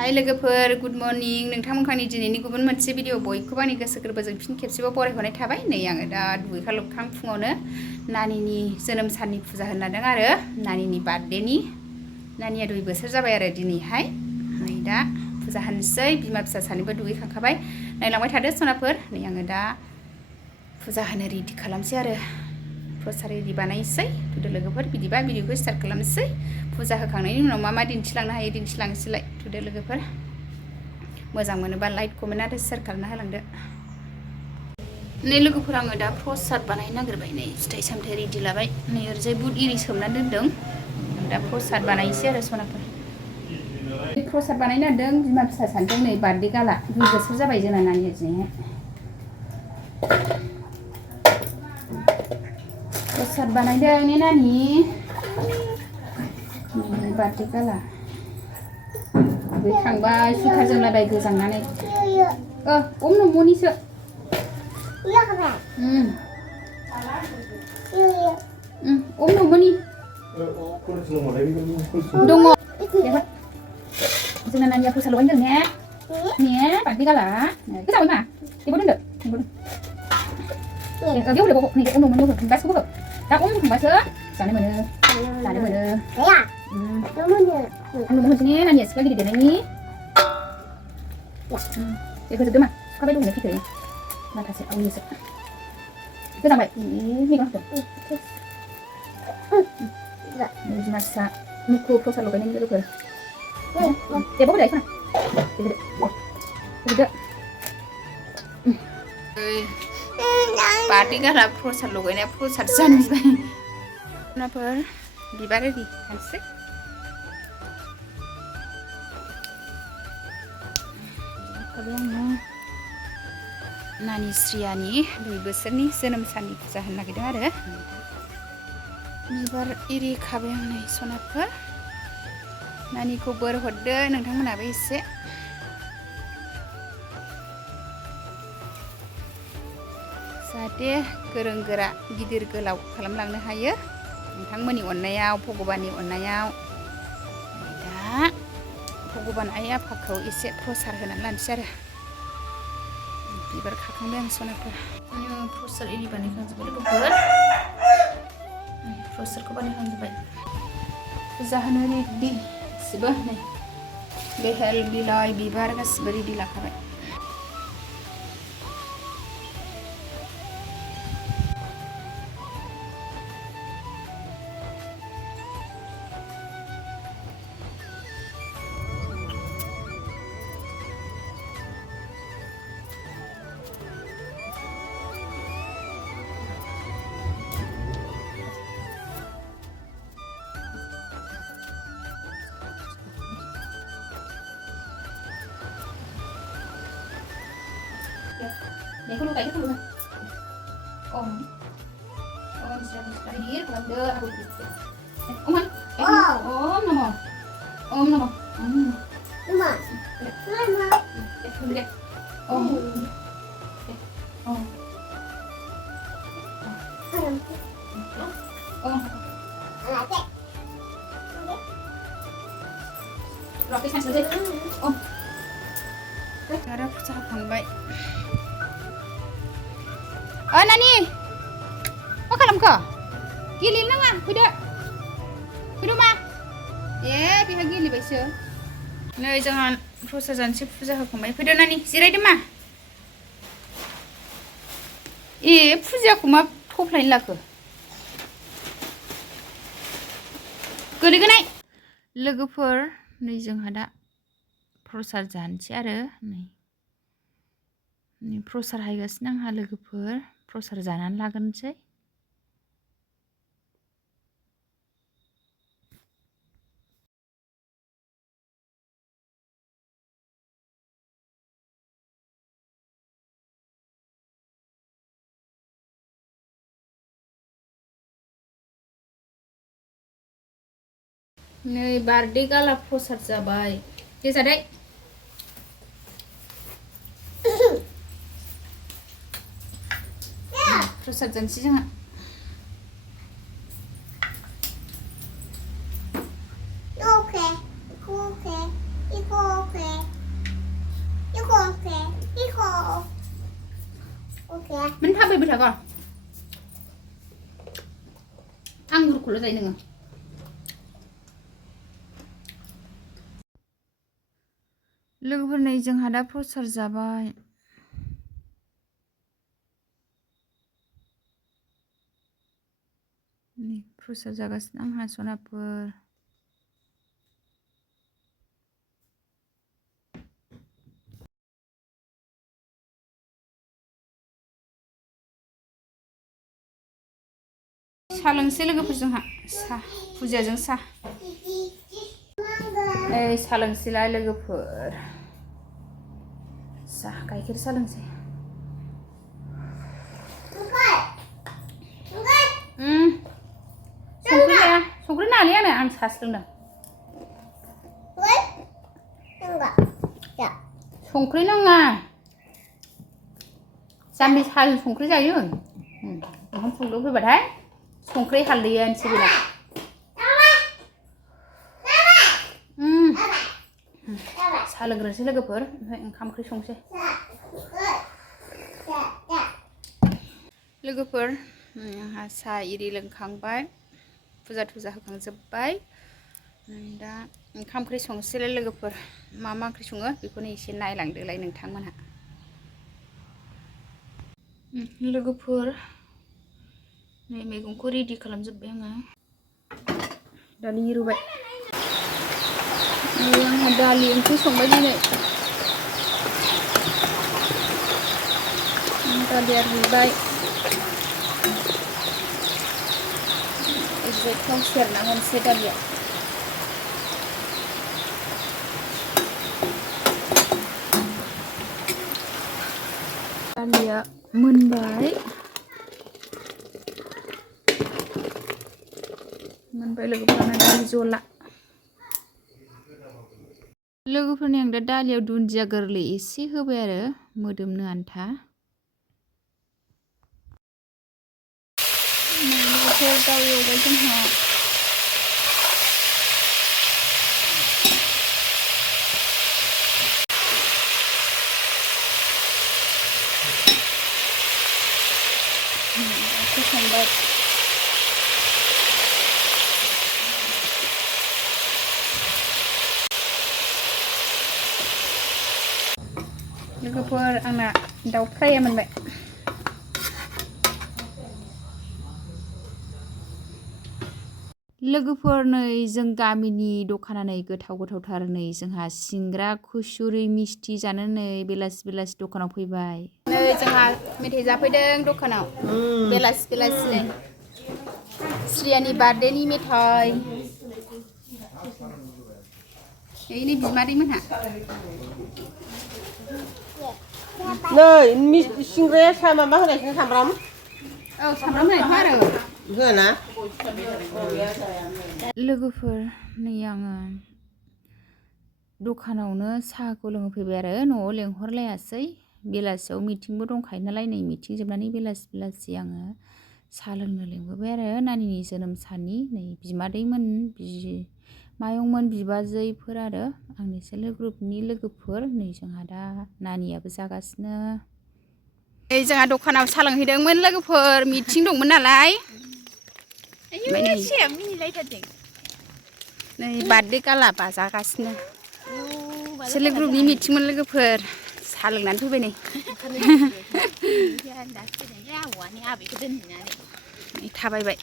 हाय लोगोफोर good morning नोंथांमोनखानि दिनैनि गुबुन मोनसे भिडिअ बयखौबो आंनि गोसो गोरबोजों फिन खेबसेबाव बरायहरनाय थाबाय नै आङो दा दुगैखां लोबखां फुङावनो नानिनि जोनोम साननि फुजा होननादों आरो नानिनि बार्थडेनि नानिया 2 बोसोर जाबाय आरो दिनैहाय नै दा फुजा होनोसै बिमा फिसा सानैबो दुगैखांखाबाय नायलांबाय थादो सनाफोर नै आङो दा फुजा होनो रेडि खालामसै आरो प्रसाद रेडि बानायसै थुदो लोगोफोर बिदिबा भिडिअखौ स्टार्ट खालामसै फुजा होखांनायनि उनाव मा मा दिन्थिलांनो हायो दिन्थिलांसैलाय थुदो लोगोफोर मोजां मोनोबा लाइक कमेन्ट आरो शेयार खालामना होलांदो नै लोगोफोर आङो दा प्रसाद बानायनो नागिरबाय नै फिथाइ सामथाइ रेडि लाबाय नै ओरैजाय बुट इरि सोमना दोनदों दा प्रसाद बानायसै आरो सनाफोर प्रसाद बानायनो नागिरदों बिमा फिसा सानदों नै बार्थडे गाला 2 बोसोर जाबाय जोंना नानिया दिनैहाय प्रसाद बानायदों ने नानि बार्थडे गाला दुगैखांबाय सुइटार जोमलाबाय गोजांनानै अम न'मनिसो अम न'मनि दङ जोंना नानिया प्रसाद लगायदों ने बार्थडे गाला गोजांबाय मा बेबो दोनदो बेयाव होदो नै अम न'मनि गासिबो हो दा अम होखांबासो जानो मोनो नुनो मोनसै ने नानिया सिख्ला गिदिर देरनायनि बेखौ जोबदो मा सुखाबाय दंनो फैखो माखासे आवनिसो गोजांबाय मेगन होदो बिमा फिसा मुखु प्रसाद लगायनायनि लोगोफोर देबाव होदो सना होदो बार्थडे गाला प्रसाद लगायनाया प्रसाद जानोबाय सनाफोर बिबार रेडि खानोसै आङो नानि श्रियानि 2 बोसोरनि जोनोम साननि फुजा होनो नागिरदों आरो बिबार इरि खाबाय आं नै सनाफोर नानिखौ बोर हरदो नोंथांमोनाबो एसे जाहाथे गोरों गोरा गिदिर गोलाव खालामलांनो हायो नोंथांमोननि अननायाव भगबाननि अननायाव दा भगबान आइ आफाखौ एसे प्रसाद होनानै लानोसै आरो बिबार खाखांबाय आं सनाफोर प्रसाद एरि बानायखांजोब्बाय लोगोफोर प्रसादखौ बानायखांजोब्बाय फुजा होनो रेडि गासिबो नै बेहेल बिलाइ बिबार गासिबो रेडि लाखाबाय Aku lupa itu dulu. Om sudah hadir keluarga aku. Om nama. Mama. Deh. Om. Lapis kan selesai. Om. Cara pecah baik. Nani मा खालामखो गेलेनो नाङा फैदो मा बेहा गेलेबायसो नै जोंहा प्रसाद जानोसै फुजा होखांबाय फैदो नानि जिरायदो मा फुजाखौ मा थफ्लायनो लाखो गोलैगोनाय लोगोफोर नै जोंहा दा प्रसाद जानोसै आरो नै प्रसाद हायगासिनो आंहा लोगोफोर प्रसाद जानानै लाग्रोनोसै नै बार्थडे गाला प्रसाद जाबाय दे जादे प्रसाद जानोसै जोंहा Okay. มันथाबायबाय थाก่อนआंगुरखौल' जायो नोङो लोगोफोर नै जोंहा दा प्रसाद जाबाय नै प्रसाद जागासिनो आंहा सनाफोर सा लोंसै लोगोफोर जोंहा सा फुजाजों सा नै सा लोंसैलाय लोगोफोर सा गाइखेर सा लोंसै संख्रि नाङालै आं सासो लोंदों संख्रि नाङा जाम्बि साजों संख्रि जायो ओंखाम संनो फैबाथाय संख्रि हालदैयानोसै बेना सा लोंग्रोनोसै लोगोफोर ओमफ्राय ओंखाम ओंख्रि संसै लोगोफोर आंहा सा इरि लोंखांबाय फुजा थुजा होखांजोब्बाय दा ओंखाम ओंख्रि संसैलाय लोगोफोर मा ओंख्रि सङो बेखौनो एसे नायलांदोलाय नोंथांमोनहा लोगोफोर नै मैगंखौ रेडि खालामजोब्बाय आङो दालि रुबाय आंहा दालि ओंख्रि संबाय दिनै दालिया रुबाय एसे थाव सेरना होनोसै दालिया दालिया मोनबाय लोगोफोरना दालि जला लोगोफोरनि आं दा दालियाव दुन्दिया गोरलै एसे होबाय आरो मोदोमनो आन्था दाउ एवबाय जोंहा संबाय लोगोफोर आंना दाउ फ्राया मोनबाय लोगोफोर नै जों गामिनि दखाना नै गोथावथार नै जोंहा सिंग्रा खुसुरि मिस्थि जानो नै बेलासि दखानाव फैबाय नै जोंहा मेथाइ जाफैदों दखानाव बेलासि नै श्रियानि बार्थडेनि मेथाइ नै बिमादै मोनहा नै सिंग्राया माबा होनायसो सामब्राम सामब्राम होनायथ' आरो होना लोगोफोर नै आङो दखानावनो साहाखौ लोंफैबाय आरो न'आव लेंहरलायासै बेलासियाव मिटिंबो दंखायो नालाय नै मिटिं जोबनानै बेलासि आङो साहा लोंनो लिंबोबाय आरो नानिनि जोनोम साननि नै बिमादैमोन मायंमोन बिबाजैफोर आरो आंनि सेल्फ हेल्प ग्रुपनि लोगोफोर नै जोंहा दा नानियाबो जागासिनो नै जोंहा दखानाव साहा लोंहैदोंमोन लोगोफोर मिटिं दंमोन नालाय नै बार्थडे गाला बाजागासिनो सेल्फ हेल्प ग्रुपनि मिटिंमोन लोगोफोर साहा लोंनानै फैबाय नै थाबायबाय